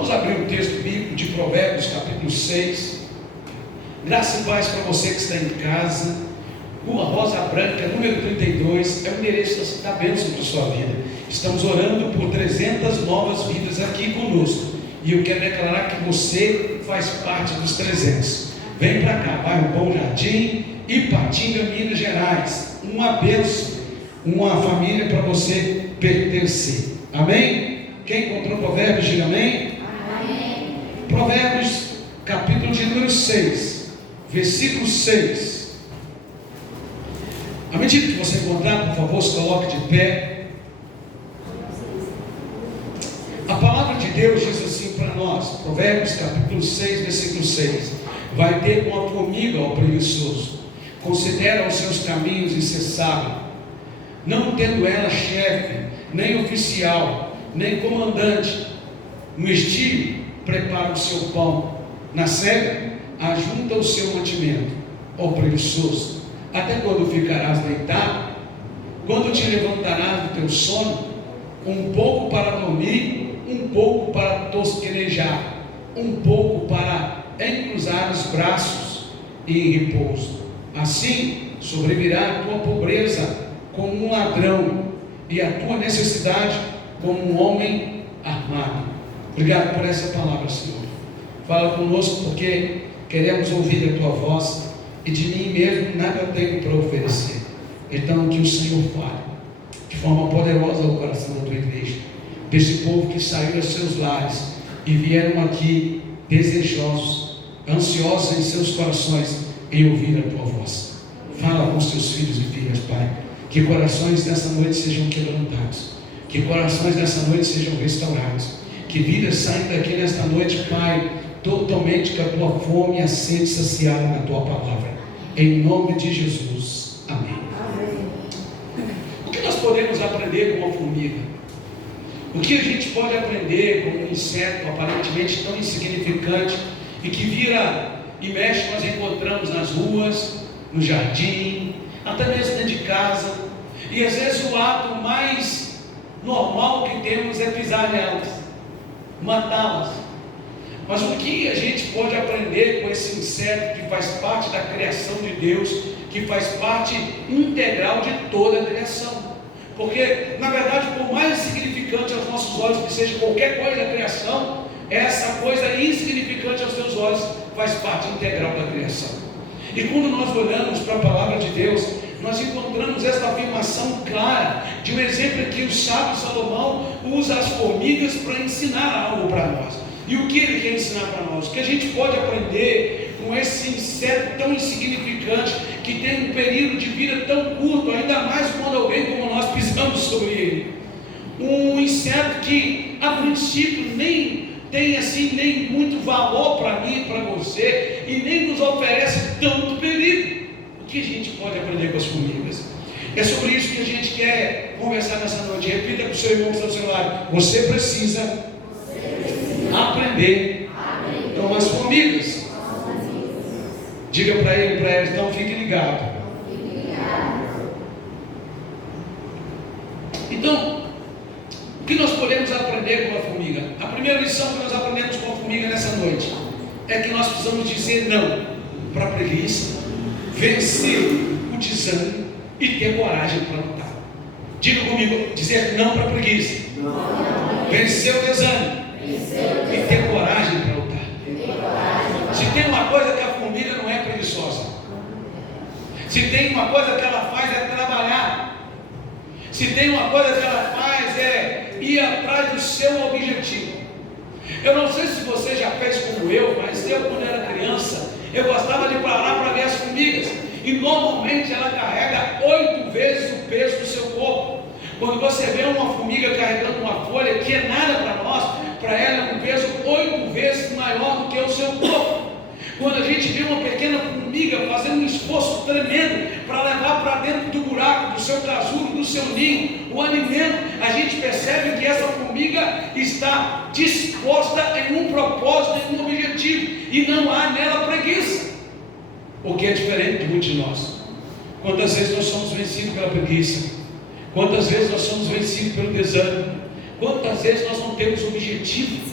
Vamos abrir o texto bíblico de Provérbios, capítulo 6. Graça e paz para você que está em casa. Rua Rosa Branca, número 32, é o endereço da bênção para a sua vida. Estamos orando por 300 novas vidas aqui conosco. E eu quero declarar que você faz parte dos 300. Vem para cá, bairro Bom Jardim, Ipatinga, Minas Gerais. Uma bênção, uma família para você pertencer. Amém? Quem encontrou Provérbios, diga amém. Amém. Provérbios, capítulo de número 6, versículo 6. À medida que você encontrar, por favor, se coloque de pé. A palavra de Deus diz assim para nós, Provérbios capítulo 6, versículo 6. Vai ter uma formiga ao preguiçoso, considera os seus caminhos e ser sábio, não tendo ela chefe, nem oficial, nem comandante. No estio, prepara o seu pão, na cega, ajunta o seu mantimento. Ó preguiçoso, até quando ficarás deitado? Quando te levantarás do teu sono? Um pouco para dormir, um pouco para tosquenejar, um pouco para encruzar os braços e em repouso. Assim sobrevirá a tua pobreza como um ladrão, e a tua necessidade como um homem armado. Obrigado por essa palavra, Senhor. Fala conosco, porque queremos ouvir a tua voz, e de mim mesmo nada tenho para oferecer. Então que o Senhor fale de forma poderosa ao coração da tua igreja, desse povo que saiu dos seus lares e vieram aqui desejosos, ansiosos em seus corações em ouvir a tua voz. Fala com os teus filhos e filhas, Pai. Que corações nessa noite sejam quebrantados, que corações nessa noite sejam restaurados, que vidas saem daqui nesta noite, Pai, totalmente com a tua fome e a sede saciada na tua palavra. Em nome de Jesus. Amém. O que nós podemos aprender com uma formiga? O que a gente pode aprender com um inseto aparentemente tão insignificante e que vira e mexe, nós encontramos nas ruas, no jardim, até mesmo dentro de casa, e às vezes o ato mais normal que temos é pisar nelas, matá-las. Mas o que a gente pode aprender com esse inseto que faz parte da criação de Deus, que faz parte integral de toda a criação? Porque, na verdade, por mais insignificante aos nossos olhos que seja qualquer coisa da criação, essa coisa insignificante aos seus olhos faz parte integral da criação. E quando nós olhamos para a palavra de Deus, nós encontramos esta afirmação clara de um exemplo que o sábio Salomão usa as formigas para ensinar algo para nós. E o que ele quer ensinar para nós? O que a gente pode aprender com esse inseto tão insignificante, que tem um período de vida tão curto, ainda mais quando alguém como nós pisamos sobre ele. Um inseto que a princípio nem tem assim nem muito valor para mim, para você, e nem nos oferece tanto perigo. O que a gente pode aprender com as formigas? É sobre isso que a gente quer conversar nessa noite. Repita para o seu irmão que está ao seu lado: você precisa aprender com as formigas. Diga para ele, para elas, então fique ligado. Então, o que nós podemos aprender com a formiga? A primeira lição que nós aprendemos com a formiga nessa noite é que nós precisamos dizer não para a preguiça, vencer o desânimo e ter coragem para lutar. Diga comigo: dizer não para a preguiça, vencer o desânimo e ter coragem para lutar. Se tem uma coisa que a formiga não é preguiçosa, se tem uma coisa que ela faz é trabalhar, se tem uma coisa que ela faz é ir atrás do seu objetivo. Eu não sei se você já fez como eu, mas eu, quando era criança, eu gostava de parar para ver as formigas, e normalmente ela carrega 8 vezes o peso do seu corpo. Quando você vê uma formiga carregando uma folha, que é nada para nós, para ela é um peso 8 vezes maior do que o seu corpo. Quando a gente vê uma pequena formiga fazendo um esforço tremendo para levar para dentro do buraco, do seu casulo, do seu ninho, o alimento, a gente percebe que essa formiga está disposta em um propósito, em um objetivo, e não há nela preguiça. O que é diferente de muitos de nós. Quantas vezes nós somos vencidos pela preguiça? Quantas vezes nós somos vencidos pelo desânimo? Quantas vezes nós não temos objetivo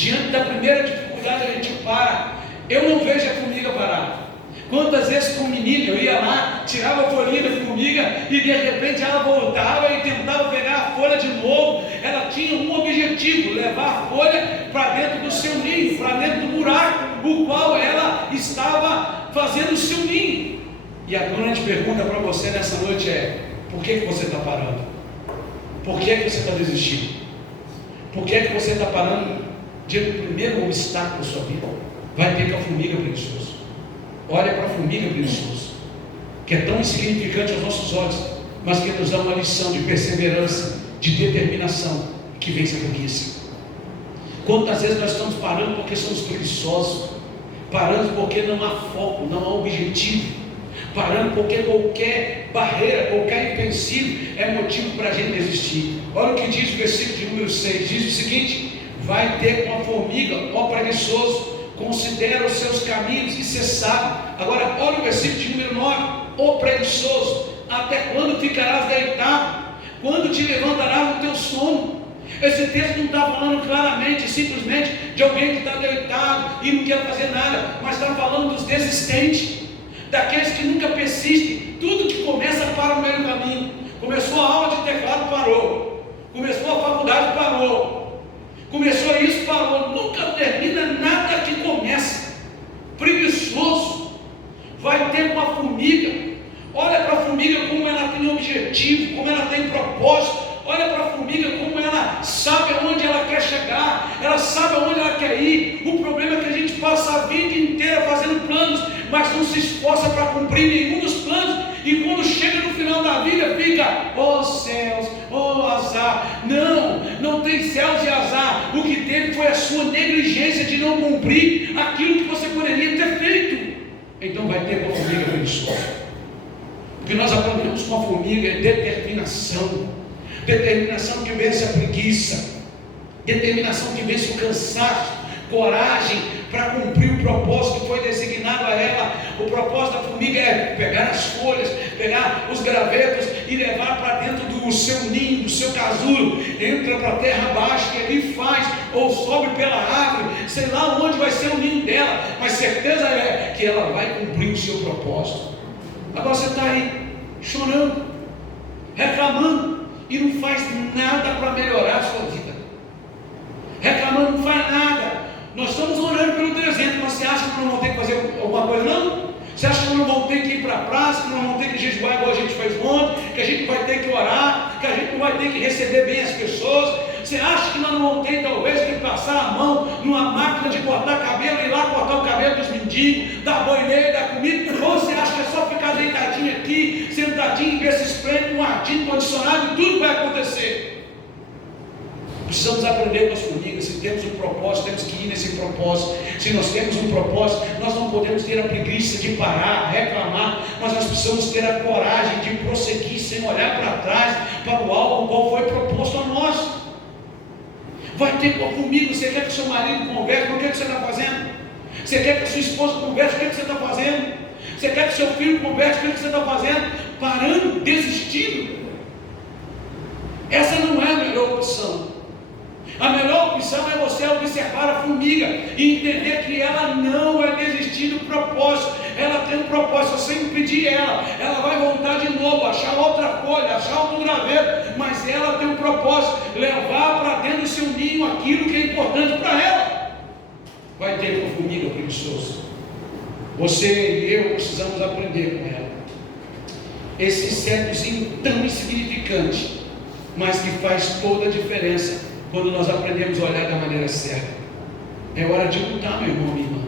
Diante da primeira dificuldade a gente para. Eu não vejo a formiga parar. Quantas vezes com o menino eu ia lá, tirava a folhinha da formiga e de repente ela voltava e tentava pegar a folha de novo. Ela tinha um objetivo: levar a folha para dentro do seu ninho, para dentro do buraco, o qual ela estava fazendo o seu ninho. E a grande pergunta para você nessa noite é: por que você está parando? Por que você está desistindo? Por que você está parando diante do primeiro obstáculo da sua vida? Vai ter com a formiga preguiçosa. Olha para a formiga preguiçosa, que é tão insignificante aos nossos olhos, mas que nos dá uma lição de perseverança, de determinação, que vence a preguiça. Quantas vezes nós estamos parando porque somos preguiçosos, parando porque não há foco, não há objetivo, parando porque qualquer barreira, qualquer empecilho é motivo para a gente desistir. Olha o que diz o versículo de número 6, diz o seguinte: vai ter com a formiga, ó preguiçoso, considera os seus caminhos e ser sábio. Agora olha o versículo de número 9, ó preguiçoso, até quando ficarás deitado? Quando te levantarás do teu sono? Esse texto não está falando claramente, simplesmente de alguém que está deitado e não quer fazer nada, mas está falando dos desistentes, daqueles que nunca persistem. Tudo que começa para o meio do caminho. Começou a aula de teclado, parou. Começou a faculdade, parou. Começou isso, parou. Nunca termina nada que começa. Preguiçoso. Vai ter uma formiga. Olha para a formiga como ela tem objetivo, como ela tem propósito. Olha para a formiga como ela sabe aonde ela quer chegar, ela sabe aonde ela quer ir. O problema é que a gente passa a vida inteira fazendo planos, mas não se esforça para cumprir nenhum dos planos, e quando chega no final da vida fica: oh céus, oh azar. Não tem céus e azar. O que teve foi a sua negligência de não cumprir aquilo que você poderia ter feito. Então vai ter com a formiga preguiçosa. O que nós aprendemos com a formiga é determinação. Determinação que vence a preguiça, determinação que vence o cansaço, coragem para cumprir o propósito que foi designado a ela. O propósito da formiga é pegar as folhas, pegar os gravetos e levar para dentro do seu ninho, do seu casulo. Entra para a terra abaixo e ali faz, ou sobe pela árvore, sei lá onde vai ser o ninho dela, mas certeza é que ela vai cumprir o seu propósito. Agora você está aí chorando, reclamando, e não faz nada para melhorar a sua vida. Reclamando, não faz nada. Nós estamos orando pelo deserto, mas você acha que não vão ter que fazer alguma coisa, não? Você acha que não vão ter que ir para a praça, que não vão ter que jejuar igual a gente fez ontem, que a gente vai ter que orar, que a gente não vai ter que receber bem as pessoas? Você acha que nós não vamos ter talvez que passar a mão numa máquina de cortar cabelo, ir lá cortar o cabelo dos mendigos, dar boineira, dar comida? Ou você acha que é só ficar deitadinho aqui, sentadinho, ver esse spray com ar-condicionado e tudo vai acontecer? Precisamos aprender com as formigas. Se temos um propósito, temos que ir nesse propósito. Se nós temos um propósito, nós não podemos ter a preguiça de parar, reclamar, mas nós precisamos ter a coragem de prosseguir sem olhar para trás, para o alvo qual foi proposto a nós. Vai ter com a formiga. Você quer que o seu marido converse? O que você está fazendo? Você quer que a sua esposa converse? O que você está fazendo? Você quer que o seu filho converse? O que você está fazendo? Parando, desistindo. Essa não é a melhor opção. A melhor opção é você observar a formiga e entender que ela não vai desistir do propósito. Ela tem um propósito. Se você impedir ela vai voltar de novo, achar outra folha, achar outro graveto, mas ela tem um propósito: levar para dentro do seu ninho aquilo que é importante para ela. Vai ter uma formiga preguiçosa. Você e eu precisamos aprender com ela. Esse insetozinho tão insignificante, mas que faz toda a diferença quando nós aprendemos a olhar da maneira certa. É hora de lutar, meu irmão, minha irmã.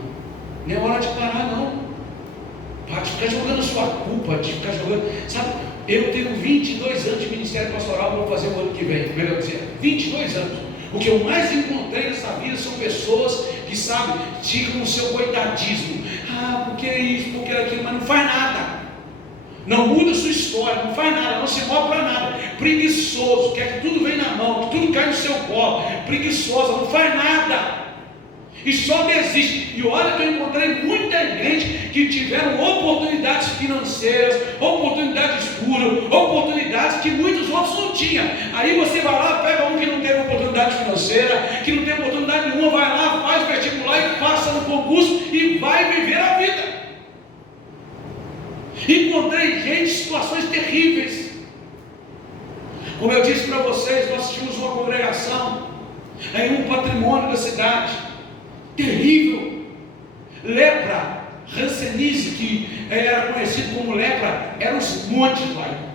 Não é hora de parar, não. Para de ficar jogando sua culpa, de ficar jogando. Sabe, eu tenho 22 anos de ministério pastoral, vou fazer o ano que vem, melhor dizer, 22 anos. O que eu mais encontrei nessa vida são pessoas que, sabe, ficam no seu coitadismo. Porque isso, porque aquilo, mas não faz nada. Não muda a sua história, não faz nada, não se move para nada. Preguiçoso, quer que tudo venha na mão, que tudo cai no seu colo. Preguiçosa, não faz nada. E só desiste. E olha que eu encontrei muita gente que tiveram oportunidades financeiras, oportunidades puras, oportunidades que muitos outros não tinham. Aí você vai lá, pega um que não teve oportunidade oportunidade financeira, que não tem oportunidade nenhuma, vai lá, faz vestibular e passa no concurso e vai viver a vida. Encontrei gente em situações terríveis. Como eu disse para vocês, nós tínhamos uma congregação em um patrimônio da cidade, terrível, lepra, rancenise, que era conhecido como lepra, eram os montes lá.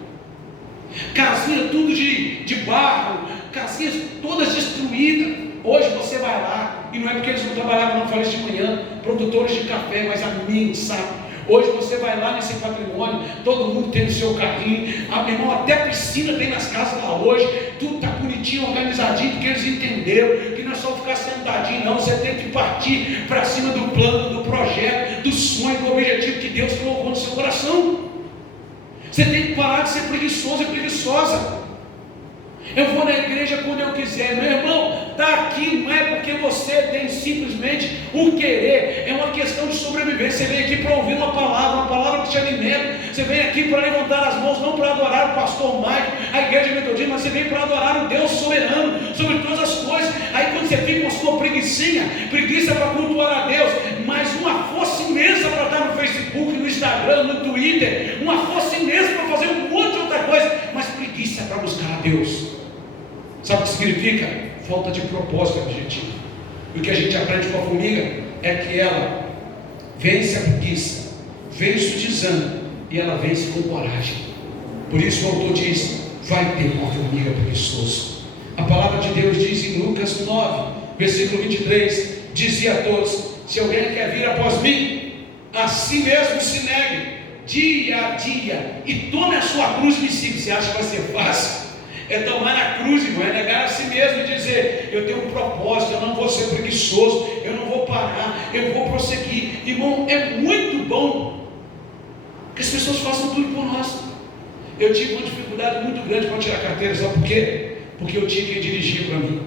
Casinha tudo de barro, casinhas todas destruídas. Hoje você vai lá, e não é porque eles não trabalhavam, não, falei isso de manhã, produtores de café, mas a mim, sabe? Hoje você vai lá nesse patrimônio, todo mundo tem o seu carrinho, meu irmão, até piscina tem nas casas lá hoje, tudo está bonitinho, organizadinho, porque eles entenderam que não é só ficar sentadinho, não, você tem que partir para cima do plano, do projeto, do sonho, do objetivo que Deus colocou no seu coração. Você tem que parar de ser preguiçoso e preguiçosa. Eu vou na igreja quando eu quiser, meu irmão, está aqui, não é porque você tem simplesmente o querer, é uma questão de sobrevivência. Você vem aqui para ouvir uma palavra que te alimenta, você vem aqui para levantar as mãos, não para adorar o pastor Mike, a igreja metodista, mas você vem para adorar o Deus soberano, sobre todas as coisas. Aí quando você fica com a sua preguiça para cultuar a Deus, mas uma força imensa para estar no Facebook, no Instagram, no Twitter, uma força imensa para fazer um monte de outra coisa, mas preguiça para buscar a Deus. Sabe o que significa? Falta de propósito e objetivo. E o que a gente aprende com a formiga é que ela vence a preguiça, vence o desânimo e ela vence com coragem. Por isso o autor diz: vai ter uma formiga preguiçosa. A palavra de Deus diz em Lucas 9, versículo 23, dizia a todos: se alguém quer vir após mim, a si mesmo se negue, dia a dia, e tome a sua cruz e me siga. Você acha que vai ser fácil? É tomar a cruz, irmão, é negar a si mesmo e dizer: eu tenho um propósito, eu não vou ser preguiçoso, eu não vou parar, eu vou prosseguir. Irmão, é muito bom que as pessoas façam tudo por nós. Eu tive uma dificuldade muito grande para tirar a carteira, sabe por quê? Porque eu tinha quem dirigir para mim,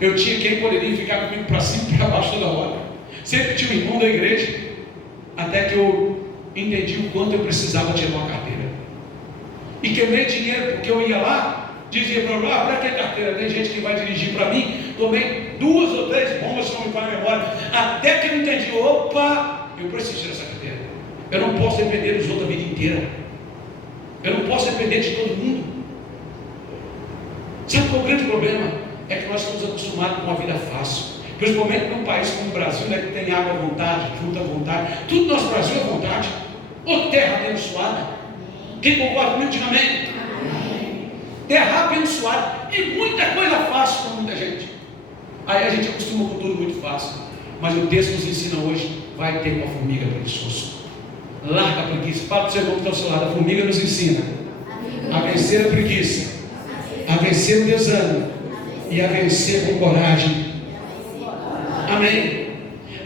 eu tinha quem poderia ficar comigo para cima e para baixo toda hora. Sempre tinha um irmão da igreja, até que eu entendi o quanto eu precisava tirar uma carteira. E queimei dinheiro, porque eu ia lá, dizia para lá: para que carteira? Tem gente que vai dirigir para mim. Tomei 2 ou 3 bombas, se não me falha a memória, até que eu entendi: opa, eu preciso dessa carteira. Eu não posso depender dos outros a vida inteira. Eu não posso depender de todo mundo. Sabe qual é o grande problema? É que nós estamos acostumados com uma vida fácil. Principalmente num país como o Brasil, né, que tem água à vontade, fruta à vontade, tudo no nosso Brasil é à vontade. Ô terra abençoada. Quem concorda comigo, diga amém. Amém. Terra abençoada e muita coisa fácil para muita gente. Aí a gente acostuma com tudo muito fácil. Mas o texto nos ensina hoje: vai ter uma formiga preguiçosa. Larga a preguiça. Fala para o seu irmão que está ao seu lado: a formiga nos ensina a vencer a preguiça, a vencer o desânimo e a vencer com coragem. Amém.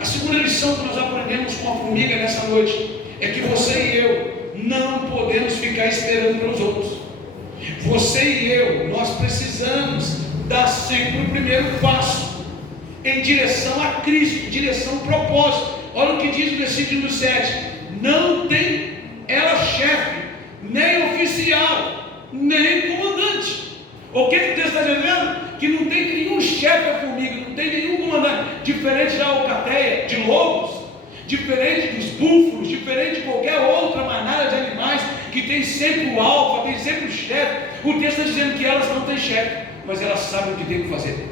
A segunda lição que nós aprendemos com a formiga nessa noite é que você e eu não podemos ficar esperando pelos outros. Você e eu, nós precisamos dar sempre o primeiro passo em direção a Cristo, em direção ao propósito. Olha o que diz o versículo 7: não tem ela chefe, nem oficial, nem comandante. O que o texto está dizendo? Que não tem nenhum chefe a formiga, não tem nenhum comandante, diferente da alcateia, de lobos, diferente dos búfalos, diferente de qualquer outra manada de animais que tem sempre o alfa, tem sempre o chefe. O texto está dizendo que elas não têm chefe, mas elas sabem o que tem que fazer.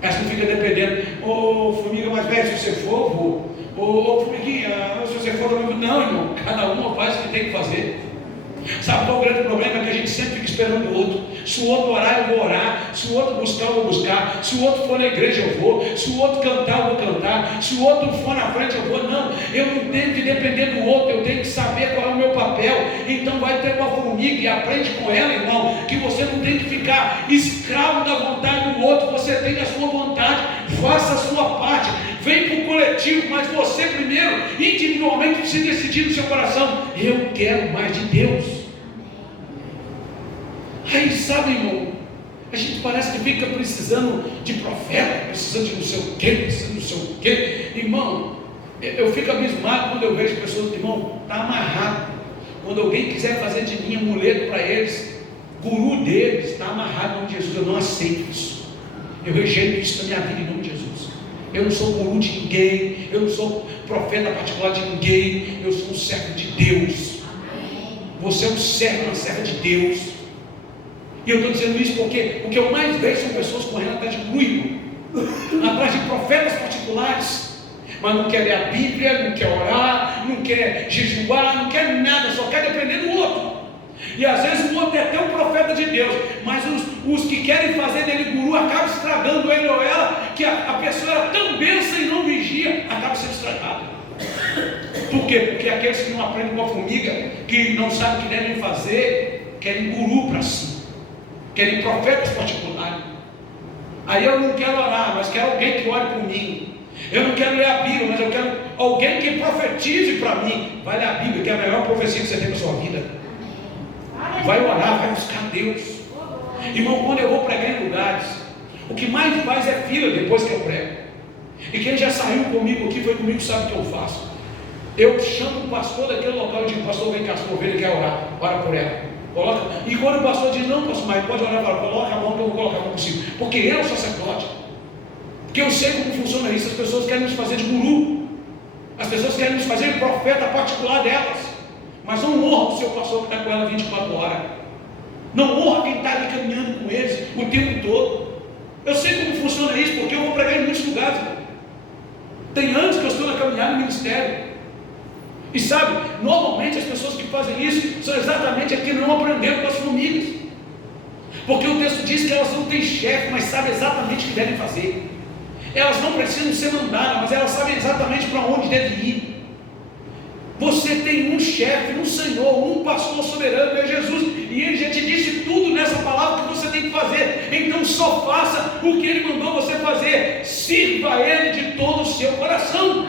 Elas não ficam dependendo: ô formiga mais velha, se você for, vou. Ô formiguinha, se você for, não, irmão. Cada uma faz o que tem que fazer. Sabe qual é o grande problema? É que a gente sempre fica esperando o outro. Se o outro orar, eu vou orar. Se o outro buscar, eu vou buscar. Se o outro for na igreja, eu vou. Se o outro cantar, eu vou cantar. Se o outro for na frente, eu vou. Não, eu não tenho que depender do outro. Eu tenho que saber qual é o meu papel. Então vai ter uma formiga e aprende com ela, irmão, que você não tem que ficar escravo da vontade do outro. Você tem a sua vontade. Faça a sua parte. Vem para o coletivo, mas você primeiro, individualmente, precisa decidir no seu coração: eu quero mais de Deus. Aí, sabe, irmão, a gente parece que fica precisando de profeta, precisando de não sei o quê, precisando de não sei o quê. Irmão, eu fico abismado quando eu vejo pessoas que, irmão, está amarrado. Quando alguém quiser fazer de mim amuleto para eles, guru deles, está amarrado em nome de Jesus. Eu não aceito isso. Eu rejeito isso na minha vida em nome de Jesus. Eu não sou guru de ninguém, eu não sou profeta particular de ninguém, eu sou um servo de Deus. Você é um servo, uma serva de Deus. E eu estou dizendo isso porque o que eu mais vejo são pessoas correndo atrás de guru, atrás de profetas particulares, mas não quer ler a Bíblia, não quer orar, não quer jejuar, não quer nada, só quer depender do outro. E às vezes o outro é até um profeta de Deus, mas os que querem fazer dele guru acabam estragando ele ou ela, que a pessoa era tão benção e não vigia, acaba sendo estragada. Por quê? Porque aqueles que não aprendem com a formiga, que não sabem o que devem fazer, querem guru para si, querem profetas particulares. Aí eu não quero orar, mas quero alguém que ore por mim. Eu não quero ler a Bíblia, mas eu quero alguém que profetize para mim. Vai ler a Bíblia, que é a melhor profecia que você tem na sua vida. Vai orar, vai buscar Deus. Irmão, quando eu vou pregar em lugares, o que mais faz é fila depois que eu prego. E quem já saiu comigo aqui, foi comigo, sabe o que eu faço. Eu chamo o pastor daquele local e digo: pastor, vem cá, sua ovelha quer orar, ora por ela. Coloca. E quando o pastor diz: não, pastor, mas pode orar, fala, coloca a mão que eu vou colocar a mão consigo. Porque ele é o sacerdote. Porque eu sei como funciona isso. As pessoas querem nos fazer de guru, as pessoas querem nos fazer de profeta particular delas, mas não honra o seu pastor que está com ela 24 horas. Não honra quem está ali caminhando com eles o tempo todo. Eu sei como funciona isso, porque eu vou pregar em muitos lugares. Tem anos que eu estou na caminhada no ministério. E sabe, normalmente as pessoas que fazem isso são exatamente as que não aprenderam com as formigas. Porque o texto diz que elas não têm chefe, mas sabem exatamente o que devem fazer. Elas não precisam ser mandadas, mas elas sabem exatamente para onde devem ir. Você tem um chefe, um Senhor, um pastor soberano, é Jesus, e Ele já te disse tudo nessa palavra que você tem que fazer. Então só faça o que Ele mandou você fazer. Sirva Ele de todo o seu coração.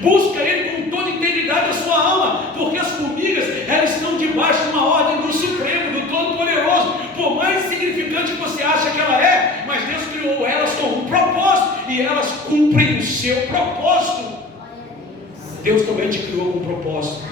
Busca Ele com toda a integridade da sua alma, porque as formigas, elas estão debaixo de uma ordem do Supremo, do Todo-Poderoso. Por mais significante que você acha que ela é, mas Deus criou elas com um propósito, e elas cumprem o seu propósito. Deus também te criou com um propósito,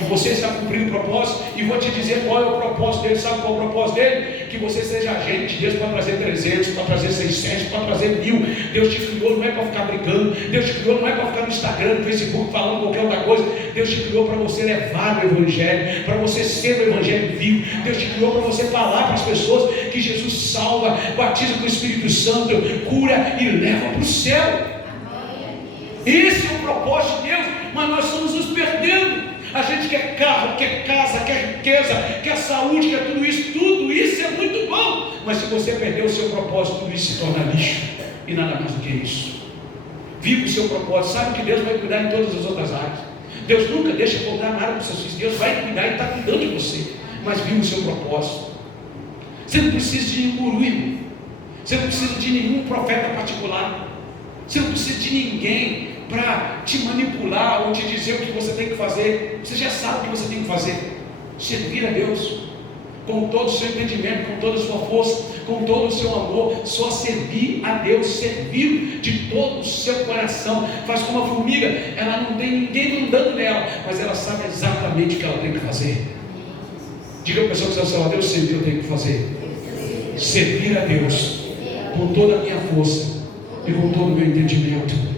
e você está cumprindo o propósito. E vou te dizer qual é o propósito dele. Sabe qual é o propósito dele? Que você seja agente de Deus para trazer 300, para trazer 600, para trazer 1000. Deus te criou não é para ficar brigando. Deus te criou não é para ficar no Instagram, no Facebook falando qualquer outra coisa. Deus te criou para você levar o Evangelho, para você ser o Evangelho vivo. Deus te criou para você falar para as pessoas que Jesus salva, batiza com o Espírito Santo, cura e leva para o céu. Esse é o propósito de Deus, mas nós estamos nos perdendo. A gente quer carro, quer casa, quer riqueza, quer saúde, quer tudo isso é muito bom. Mas se você perder o seu propósito, tudo isso se torna lixo, e nada mais do que isso. Viva o seu propósito, sabe que Deus vai cuidar em todas as outras áreas. Deus nunca deixa faltar nada para os seus filhos. Deus vai cuidar e está cuidando de você, mas viva o seu propósito. Você não precisa de nenhum guru, irmão. Você não precisa de nenhum profeta particular. Você não precisa de ninguém para te manipular ou te dizer o que você tem que fazer. Você já sabe o que você tem que fazer. Servir a Deus com todo o seu entendimento, com toda a sua força, com todo o seu amor. Só servir a Deus, servir de todo o seu coração. Faz como a formiga, ela não tem ninguém mandando nela, mas ela sabe exatamente o que ela tem que fazer. Diga para a pessoa que está ao seu lado: eu sei o que eu tenho que fazer. Servir a Deus com toda a minha força e com todo o meu entendimento.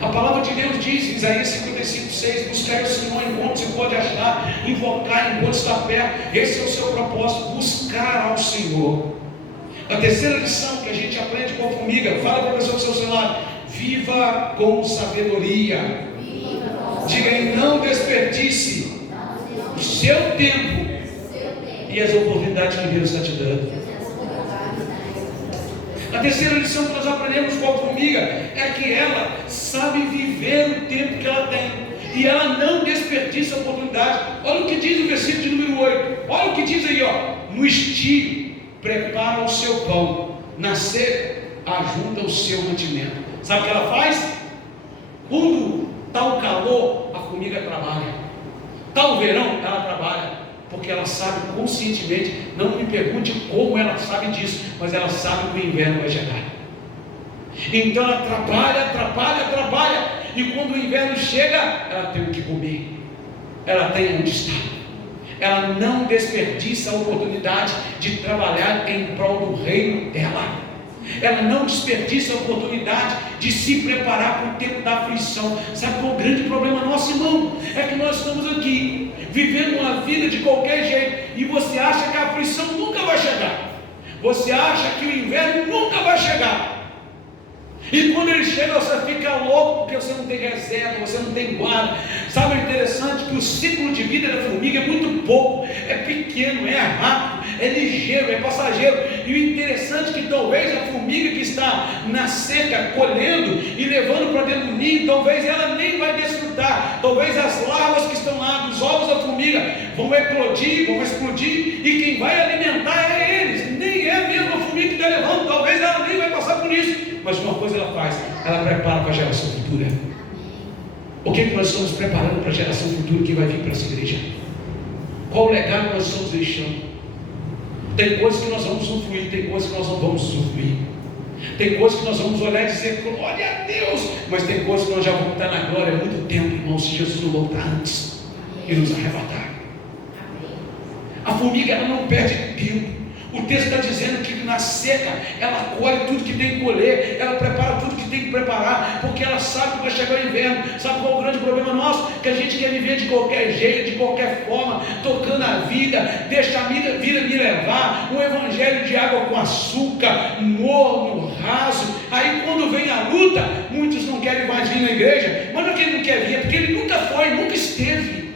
A palavra de Deus diz em Isaías 55:6: buscar o Senhor enquanto se pode achar, invocar enquanto está perto. Esse é o seu propósito, buscar ao Senhor. A terceira lição que a gente aprende com a formiga, fala para a pessoa que está ao seu lado: viva com sabedoria. Diga aí: não desperdice o seu tempo e as oportunidades que Deus está te dando. A terceira lição que nós aprendemos com a formiga é que ela sabe viver o tempo que ela tem, e ela não desperdiça a oportunidade. Olha o que diz o versículo de número 8. Olha o que diz aí, ó: no estio prepara o seu pão, na seca ajunta o seu mantimento. Sabe o que ela faz? Quando está o calor, a formiga trabalha. Está o verão, ela trabalha, porque ela sabe conscientemente. Não me pergunte como ela sabe disso, mas ela sabe que o inverno vai chegar. Então ela trabalha, e quando o inverno chega, ela tem o que comer, ela tem onde estar, ela não desperdiça a oportunidade de trabalhar em prol do reino dela. Ela não desperdiça a oportunidade de se preparar para o tempo da aflição. Sabe qual é o grande problema nosso, irmão? É que nós estamos aqui, vivendo uma vida de qualquer jeito, e você acha que a aflição nunca vai chegar. Você acha que o inverno nunca vai chegar. E quando ele chega, você fica louco, porque você não tem reserva, você não tem guarda. Sabe o interessante? Que o ciclo de vida da formiga é muito pouco, é pequeno, é rápido, é ligeiro, é passageiro. E o interessante é que talvez a formiga que está na seca, colhendo e levando para dentro do ninho, talvez ela nem vai desfrutar. Talvez as larvas que estão lá, dos ovos da formiga, vão eclodir, vão explodir, e quem vai alimentar é eles. Nem é a mesma formiga que está levando, talvez ela nem vai passar por isso. Mas uma coisa ela faz, ela prepara para a geração futura. O que nós estamos preparando para a geração futura que vai vir para essa igreja? Qual o legado nós estamos deixando? Tem coisas que nós vamos usufruir, tem coisas que nós não vamos usufruir. Tem coisas que nós vamos olhar e dizer glória a Deus, mas tem coisas que nós já vamos estar na glória há muito tempo, irmão, se Jesus não voltar antes e nos arrebatar. A formiga ela não perde tempo. O texto está dizendo que na seca ela colhe tudo que tem que colher, ela prepara tudo que tem que preparar, porque ela sabe que vai chegar o inverno. Sabe qual é o grande problema nosso? Que a gente quer viver de qualquer jeito, de qualquer forma, tocando a vida, deixa a vida me levar, um evangelho de água com açúcar, morno, raso. Aí quando vem a luta, muitos não querem mais vir na igreja, mas não é que ele não quer vir, é porque ele nunca foi, nunca esteve.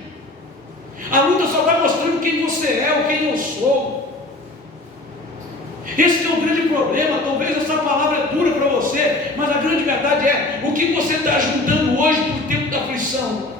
A luta só está mostrando quem você é ou quem eu sou. Esse é o grande problema. Talvez essa palavra é dura para você, mas a grande verdade é: o que você está juntando hoje para o tempo da aflição?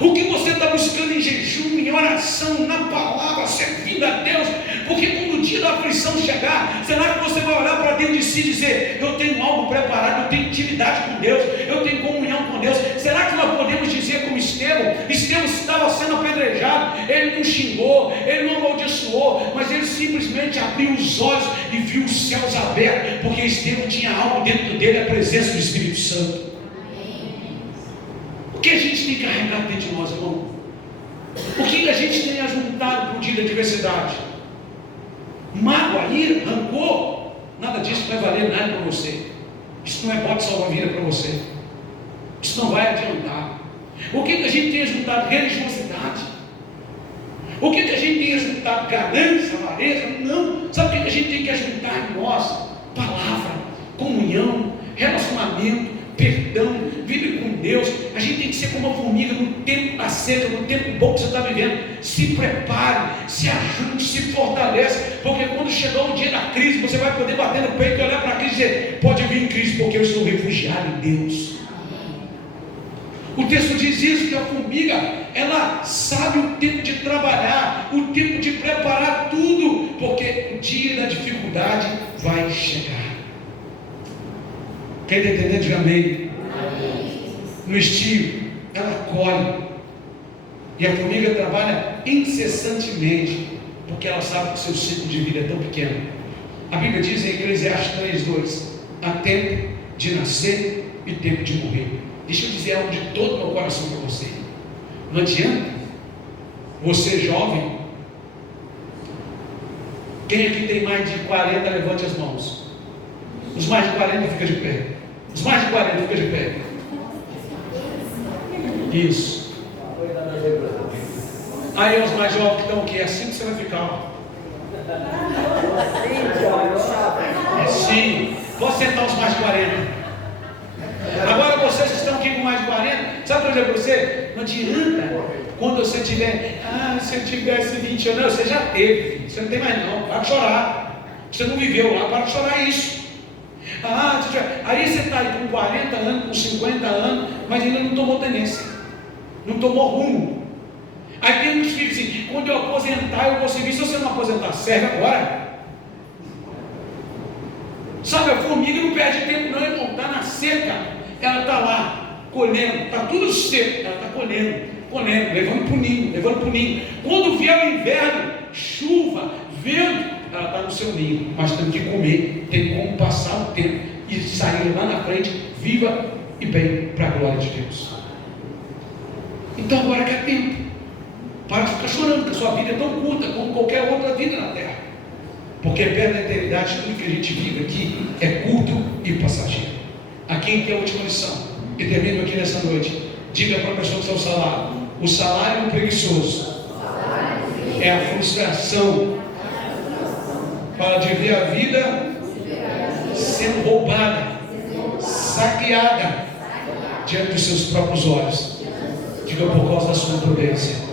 O que você está buscando em jejum, em oração, na palavra, servindo a Deus? Porque quando o dia da aflição chegar, será que você vai olhar para dentro de si e dizer: eu tenho algo preparado, eu tenho intimidade com Deus, eu tenho comunhão com Deus? Será que nós podemos dizer como Estevão? Estevão estava sendo apedrejado, ele não xingou, ele não amaldiçoou, mas ele simplesmente abriu os olhos e viu os céus abertos, porque Estevão tinha algo dentro dele, a presença do Espírito Santo. O que a gente tem carregado dentro de nós, irmão? O que a gente tem ajuntado para o dia da adversidade? Mágoa, ira, rancor? Nada disso vai valer nada para você. Isso não é bote salva-vida para você. Isso não vai adiantar. O que a gente tem ajuntado? Religiosidade. O que a gente tem ajuntado? Ganância, avareza? Não. Sabe o que a gente tem que ajuntar em nós? Palavra, comunhão, relacionamento, perdão, vive com Deus. A gente tem que ser como uma formiga no tempo da seca, no tempo bom que você está vivendo. Se prepare, se ajude, se fortaleça, porque quando chegar o dia da crise, você vai poder bater no peito e olhar para a crise e dizer: pode vir crise, porque eu estou refugiado em Deus. O texto diz isso, que a formiga, ela sabe o tempo de trabalhar, o tempo de preparar tudo, porque o dia da dificuldade vai chegar. Quem está entendendo, diga amém. No estio, ela colhe, e a formiga trabalha incessantemente, porque ela sabe que o seu ciclo de vida é tão pequeno. A Bíblia diz em Eclesiastes 3:2: há tempo de nascer e tempo de morrer. Deixa eu dizer algo de todo o meu coração para você. Não adianta você jovem. Quem aqui tem mais de 40, levante as mãos. Os mais de 40 fica de pé. Os mais de 40 fica de pé. Isso. Aí os mais jovens que estão aqui, é assim que você vai ficar. É sim. Pode sentar os mais de 40. Agora vocês que estão aqui com mais de 40, sabe o que eu digo para você? Não adianta quando você tiver, se eu tivesse 20 anos, não, você já teve, você não tem mais não, para de chorar. Você não viveu lá, para de chorar isso. Aí você está aí com 40 anos, com 50 anos, mas ainda não tomou tenência, não tomou rumo. Aí tem uns que dizem assim: quando eu aposentar, eu vou servir. Se você não aposentar, serve agora. Sabe, a formiga não perde tempo não, irmão. Está na seca, ela está lá, colhendo, está tudo seco, ela está colhendo, levando para o ninho, Quando vier o inverno, chuva, vento, ela está no seu ninho, mas tem que comer, tem como passar o tempo e sair lá na frente, viva e bem, para a glória de Deus. Então agora que é tempo. Para de ficar chorando, que a sua vida é tão curta como qualquer outra vida na terra. Porque perto da eternidade, tudo que a gente vive aqui é curto e passageiro. Aqui tem a última lição, e termino aqui nessa noite. Diga para a pessoa que está o salário. O salário preguiçoso é a frustração para de ver a vida sendo roubada, saqueada diante dos seus próprios olhos. Diga por causa da sua imprudência.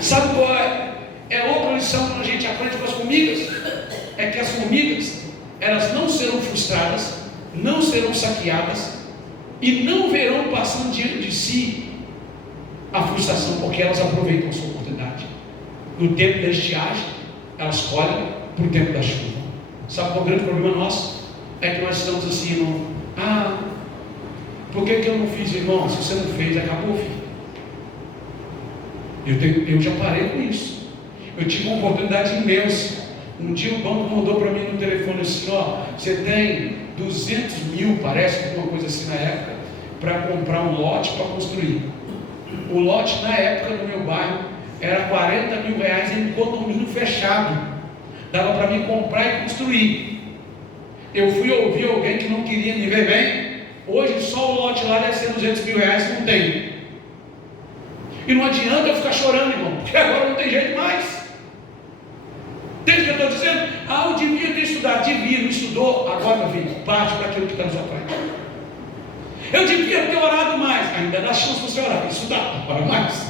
Sabe qual é? É outra lição que a gente aprende com as formigas. É que as formigas, elas não serão frustradas, não serão saqueadas e não verão passando diante de si a frustração, porque elas aproveitam a sua oportunidade. No tempo da estiagem, elas colhem para o tempo da chuva. Sabe qual é o grande problema nosso? É que nós estamos assim, irmão. Por que eu não fiz, irmão? Se você não fez, acabou, filho. Eu já parei com isso. Eu tive uma oportunidade imensa. Um dia o banco mandou para mim no telefone assim: você tem 200 mil, parece, alguma coisa assim na época, para comprar um lote para construir. O lote na época no meu bairro era 40 mil reais em condomínio fechado. Dava para mim comprar e construir. Eu fui ouvir alguém que não queria me ver bem. Hoje só o lote lá deve ser 200 mil reais, não tem. E não adianta eu ficar chorando, irmão, porque agora não tem jeito mais. Entende o que eu estou dizendo? Eu devia ter estudado. Devia, não estudou. Agora, meu filho, parte para aquilo que está na sua frente. Eu devia ter orado mais. Ainda dá chance para você orar, estudar, ora mais.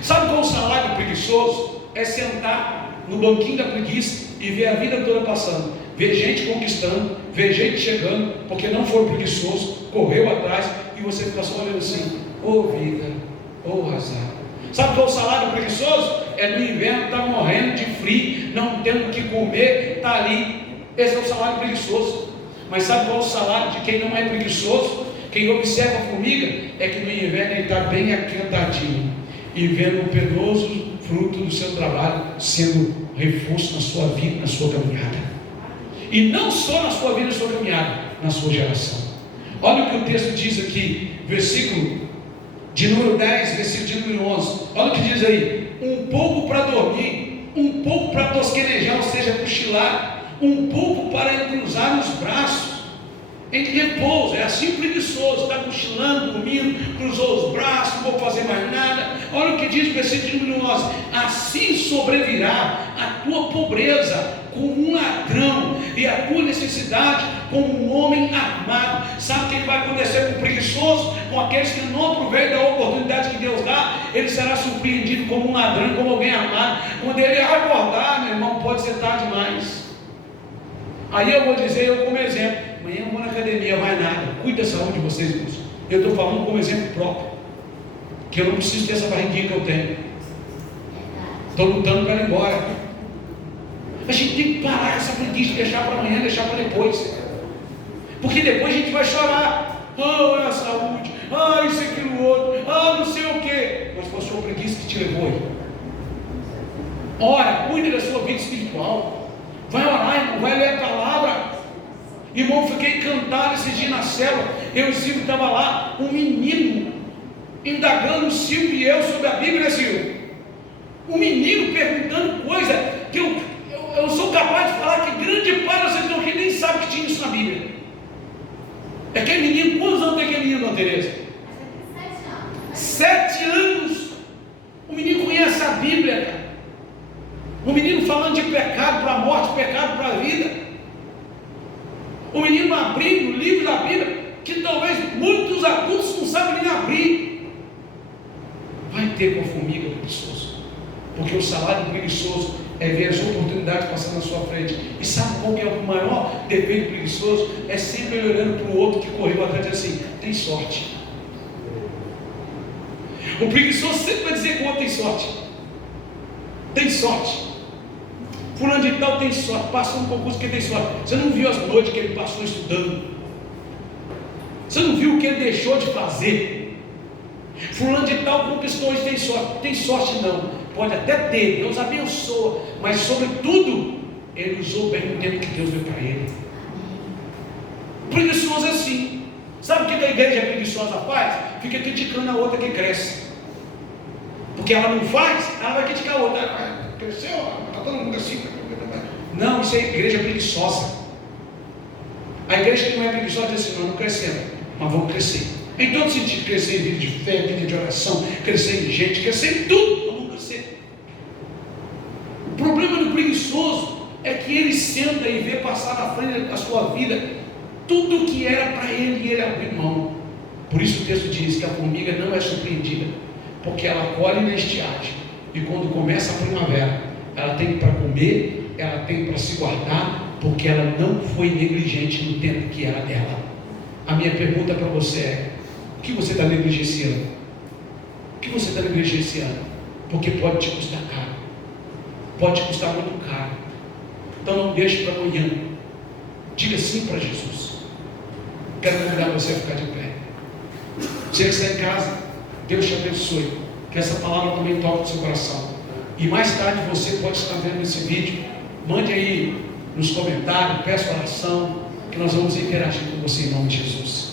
Sabe qual é o salário preguiçoso? É sentar no banquinho da preguiça e ver a vida toda passando. Ver gente conquistando, ver gente chegando, porque não foi preguiçoso, correu atrás, e você fica só olhando assim: vida, azar. Sabe qual é o salário preguiçoso? É no inverno, está morrendo de frio, não tendo o que comer, está ali. Esse é o salário preguiçoso. Mas sabe qual é o salário de quem não é preguiçoso? Quem observa a formiga é que no inverno ele está bem aquentadinho e vendo o penoso fruto do seu trabalho sendo reforço na sua vida, na sua caminhada. E não só na sua vida, na sua caminhada, na sua geração. Olha o que o texto diz aqui, versículo de número 10, versículo de número 11. Olha o que diz aí: um pouco para dormir, um pouco para tosquenejar, ou seja, cochilar, um pouco para cruzar os braços em repouso. É assim preguiçoso, está cochilando, dormindo, cruzou os braços, não vou fazer mais nada. Olha o que diz o versículo de número 11: assim sobrevirá a tua pobreza como um ladrão, e a tua necessidade como um homem armado. Sabe o que vai acontecer com o preguiçoso? Com aqueles que não aproveitam a oportunidade que Deus dá, ele será surpreendido como um ladrão, como alguém armado. Quando ele acordar, meu irmão, pode ser tarde demais. Aí eu vou dizer, eu como exemplo: amanhã eu vou na academia, vai nada. Cuide da saúde de vocês, irmãos. Eu estou falando como exemplo próprio, que eu não preciso ter essa barriguinha que eu tenho. Estou lutando para ir embora. A gente tem que parar com essa preguiça, deixar para amanhã, deixar para depois, porque depois a gente vai chorar: é a saúde, isso, aquilo, outro, não sei o que. Mas foi a sua preguiça que te levou aí. Ora, cuide da sua vida espiritual. Vai orar, irmão, vai ler a palavra. Irmão, fiquei encantado esse dia na célula. Eu e o Silvio estava lá, um menino indagando o Silvio e eu sobre a Bíblia, Silvio. Um menino perguntando coisa que eu sou capaz de falar que grande parte vocês estão aqui nem sabe que tinha isso na Bíblia. Aquele menino, quantos anos tem aquele menino, Dona Tereza? 7 anos. O menino conhece a Bíblia, cara. O menino falando de pecado para a morte, pecado para a vida. O menino abrindo o livro da Bíblia, que talvez muitos adultos não sabem nem abrir. Vai ter com a formiga preguiçoso, porque o salário preguiçoso é ver as oportunidades passando na sua frente. E sabe qual que é o maior defeito preguiçoso? É sempre ele olhando para o outro que correu atrás e diz assim: tem sorte. O preguiçoso sempre vai dizer que o outro tem sorte. Tem sorte. Fulano de tal tem sorte, passou um concurso que tem sorte. Você não viu as noites que ele passou estudando? Você não viu o que ele deixou de fazer? Fulano de tal conquistou isso, tem sorte. Tem sorte não, pode até ter, Deus abençoa, mas sobretudo ele usou bem o tempo que Deus deu para ele. Preguiçoso é assim. Sabe o que a igreja preguiçosa faz? Fica criticando a outra que cresce. porque ela não faz, ela vai criticar a outra. Cresceu, está todo mundo assim. Não, isso é igreja preguiçosa. A igreja que não é preguiçosa diz assim: não crescemos, mas vamos crescer. Em todo sentido, crescer em vida de fé, vida de oração, crescer em gente, crescer em tudo, vamos crescer. O problema do preguiçoso é que ele senta e vê passar na frente da sua vida tudo que era para ele e ele abriu mão. Por isso o texto diz que a formiga não é surpreendida, porque ela colhe na estiagem, e quando começa a primavera, ela tem para comer, ela tem para se guardar, porque ela não foi negligente no tempo que era dela. A minha pergunta para você é: o que você está negligenciando? O que você está negligenciando? Porque pode te custar caro, pode te custar muito caro. Então não deixe para amanhã. Diga sim para Jesus. Quero convidar você a ficar de pé. Você que está em casa, Deus te abençoe, que essa palavra também toque o seu coração. E mais tarde você pode estar vendo esse vídeo. Mande aí nos comentários, peça oração, que nós vamos interagir com você em nome de Jesus.